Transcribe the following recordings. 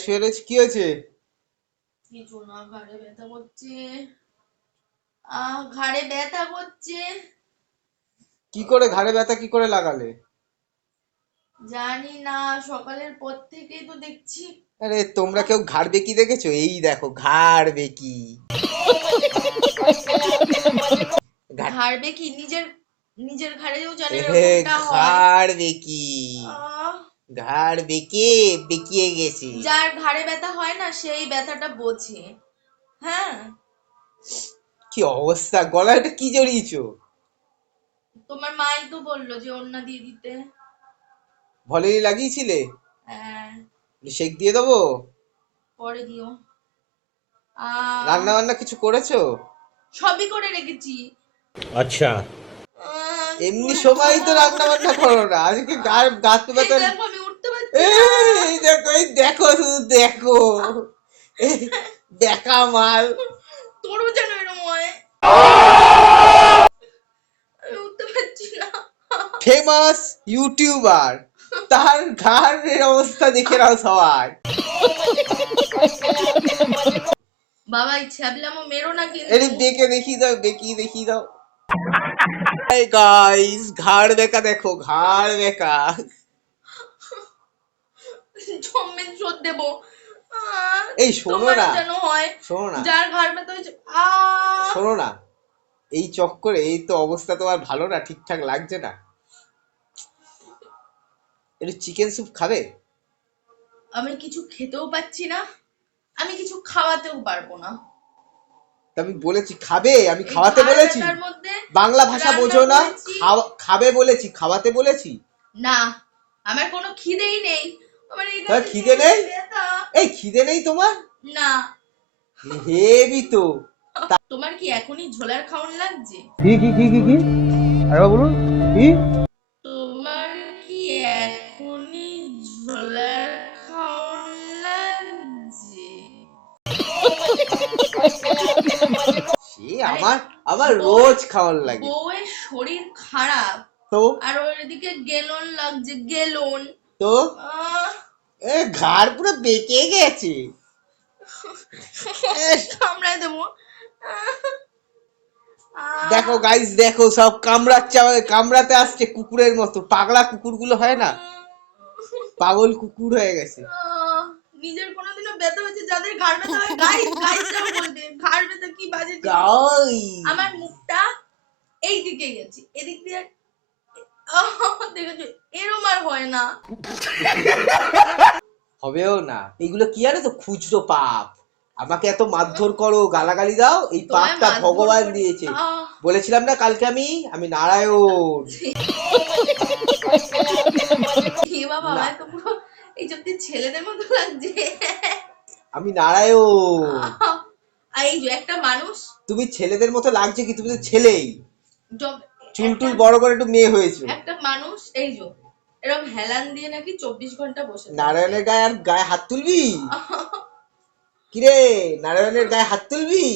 শুয়ে রয়েছে, কি হয়েছে? কিছু না, ঘাড়ে ব্যথা করছে। ঘাড়ে ব্যথা করছে। কি করে ঘাড়ে ব্যথা কি করে লাগালে? জানি না, সকালের পর থেকেই তো দেখছি। আরে তোমরা কেউ ঘাড় বেঁকি দেখেছো? এই দেখো ঘাড় বেঁকি। ঘাড় বেঁকি নিজের নিজের ঘাড়েও যেন হে এরকমটা হয়। ঘাড় বেঁকি, আহ, ঘাড় বেঁকে বেঁকিয়ে গেছে। যার ঘাড়ে ব্যথা হয় না সেই ব্যথাটা বোঝে। হ্যাঁ, কি অবস্থা, গলায় এটা কি জড়িয়েছো? তোমার মাই তো বললো যে ওড়না দিয়ে দিতে। ভলিনি লাগিয়েছিলে? হ্যাঁ, শেক দিয়ে দেবো? পরে দিও। রান্না বান্না কিছু করেছো? সবই করে রেখেছি। अच्छा। এমনি সময় তো রান্না বান্না করো না, আজকে গায়ে গাছ এই ব্যথা। দেখো আমি উঠতে পারছি না। এই দেখো, এই দেখো, শুধু দেখো, এই দেখা মাল। তোরও যেন এরকম হয়। আমি উঠতে পারছি না। ফেমাস ইউটিউবার, তার ঘাড়ের অবস্থা দেখে নাও সবাই। বাবা, এই ছ্যাবলামো মেরো না এর কিন্তু। বেঁকে দেখিয়ে দাও, বেঁকিয়ে দেখিয়ে দাও। এই গাইস, ঘাড় বেঁকা দেখো, ঘাড় বেঁকা। জম্মের জোর দেবো। এই শোনো তোমারও না, যেন হয়। শোনো না, যার ঘাড় ব্যথা হয়েছে শোনো না, এই চক্করে এই তো অবস্থা তোমার ভালো না, ঠিকঠাক লাগছে না। একটু চিকেন স্যুপ খাবে? আমি কিছু খেতেও পাচ্ছি না, আমি কিছু খাওয়াতেও পারবো না। তা আমি বলেছি খাবে, আমি এই খাওয়াতে ঘাড় বলেছি? ব্যথার মধ্যে বাংলা ভাষা রান্না বোঝো না? করেছি। খাবে বলেছি, খাওয়াতে বলেছি? না, আমার কোনো খিদেই নেই। আমার তার এখানে খিদে নেই? ব্যথা। এই খিদে নেই তোমার? না। হেবি তো। তোমার কি এখনই ঝোলার খাওন লাগছে? কি আরে বলুন কি? তোমার কি এখনই ঝোলার খাওন লাগছে? সে আরে, আমার আমার বউয়ের রোজ খাওয়ার লাগে। বউয়ের শরীর খারাপ তো আর ওর এদিকে গেলন লাগছে, গেলন। তো আহ, ঘাড় পুরো বেঁকে গেছে। এস, কামড়ায় দেবো। দেখো গাইস, দেখো সব কামড়াচ্ছে, আমাদের কামড়াতে আসছে কুকুরের মতো। পাগলা কুকুরগুলো হয় না, পাগল কুকুর হয়ে গেছে। নিজের কোনোদিনও ব্যথা হয়েছে যাদের ঘাড় ব্যথা হয়? গাইস গাইস যাও বলতে, ঘাড় ব্যথা কি বাজে জিনিস। গাই আমার মুখটা এই দিকে গেছে, এদিক দিয়ে দেখেছো, এরম আর হয় না। হবেও না, এগুলো কি জানো তো, খুচরো পাপ। আমাকে এত মারধর করো, গালাগালি দাও, এই তোমায় পাপটা মারধর ভগবান করে দিয়েছে। বলেছিলাম না কালকে আমি নারায়ণ। এ বাবা, না, আমায় তো পুরো এই সত্যি ছেলেদের মতো লাগছে। আমি নারায়ণ। আর এই যে একটা মানুষ তুমি ছেলেদের মতো লাগছে কি? তুমি তো ছেলেই, চুল একটা টুল বড় করে একটু মেয়ে হয়েছো। একটা মানুষ এই যে এরকম হেলান দিয়ে নাকি 24 ঘন্টা বসে থাকে। নারায়ণের গায়ে আর গায়ে হাত তুলবি? কিরে, নারায়ণের গায়ে হাত তুলবি?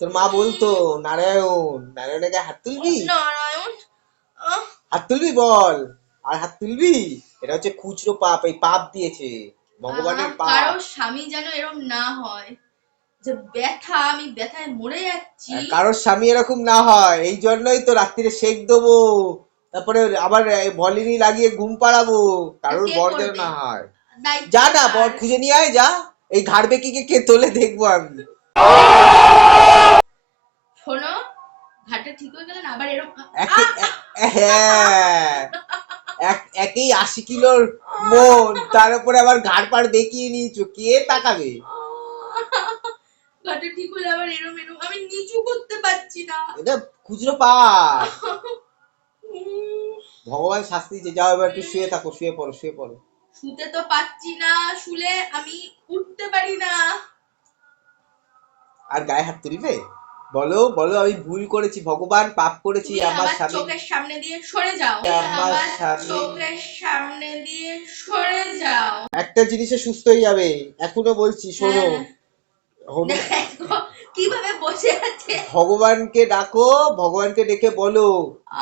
তোর মা বলতো নারায়ণ, নারায়ণের গায়ে হাত তুলবি? নারায়ণ, হাত তুলবি বল, আর হাত তুলবি? এটা হচ্ছে খুচরো পাপ, এই পাপ দিয়েছে ভগবানের পাপ। কারো স্বামী যেন এরম না হয় যে ব্যথা, আমি ব্যথায় মরে যাচ্ছি। কারোর স্বামী এরকম না হয়, এই জন্যই তো রাত্রিরে শেক দেবো, তারপরে আবার ভলিনি লাগিয়ে ঘুম পাড়াবো, কারোর কে বর যেন করবে? না হয়। যা দায়িত্বটা না, বর কার? খুঁজে নিয়ে আয়, যা। এই ঘাড় বেঁকিকে কে তোলে দেখবো আমি। শোনো, ঘাটটা ঠিক হয়ে গেলে না আবার এরকম হ্যাঁ, একেই 80 কিলোর মন, তার উপরে আবার ঘাড় পাড় বেঁকিয়ে নিয়েছো, কে তাকাবে? ঘাটটা ঠিক হলে আবার এরম এরম আমি নিচু করতে পারছি না। এটা খুচরো পাপ, ভগবান শাস্তি দিচ্ছে। যাও এবার একটু শুয়ে থাকো, শুয়ে পড়ো, শুয়ে পড়ো। শুতে তো পাচ্ছি না, শুলে আমি উঠতে পারি না। আর গায়ে হাত তুলবে? বলো বলো, আমি ভুল করেছি, ভগবান পাপ করেছি, তুমি আমার আমার স্বামী, চোখের সামনে দিয়ে সরে যাও। আমার আমার স্বামী। চোখের সামনে দিয়ে সরে যাও। একটা জিনিসে সুস্থ হয়ে যাবে, এখনো বলছি, শোনো। হ্যাঁ, দেখো কিভাবে বসে আছে। ভগবানকে ডাকো, ভগবানকে ডেকে বলো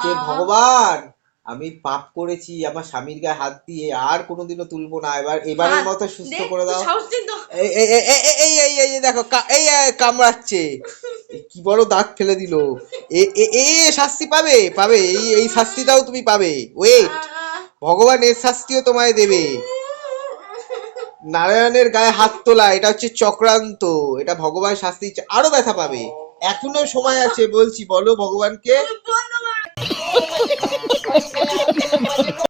যে ভগবান, আমি পাপ করেছি আমার স্বামীর গায়ে হাত দিয়ে, আর কোনোদিনও তুলবো না, এবারের মতো সুস্থ করে দাও। সাহস দিন তো। এই এই এই এই এই এই এই এই দেখো কামড়াচ্ছে, কি বড় দাগ ফেলে দিল। এ শাস্তি পাবে, পাবে, এই শাস্তিটাও তুমি পাবে। ওয়েট, ভগবান এর শাস্তিও তোমায় দেবে। নারায়ণের গায়ে হাত তোলা এটা হচ্ছে চক্রান্ত, এটা ভগবান শাস্তি দিচ্ছে, আরো ব্যথা পাবে। এখনো সময় আছে, বলছি, বলো ভগবানকে। বন্ধ কর।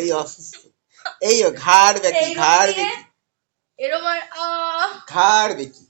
এই অসুস্থ, এই ঘাড় বেঁকি, ঘাড় বেঁকি, এরকম আর ঘাড় বেঁকি।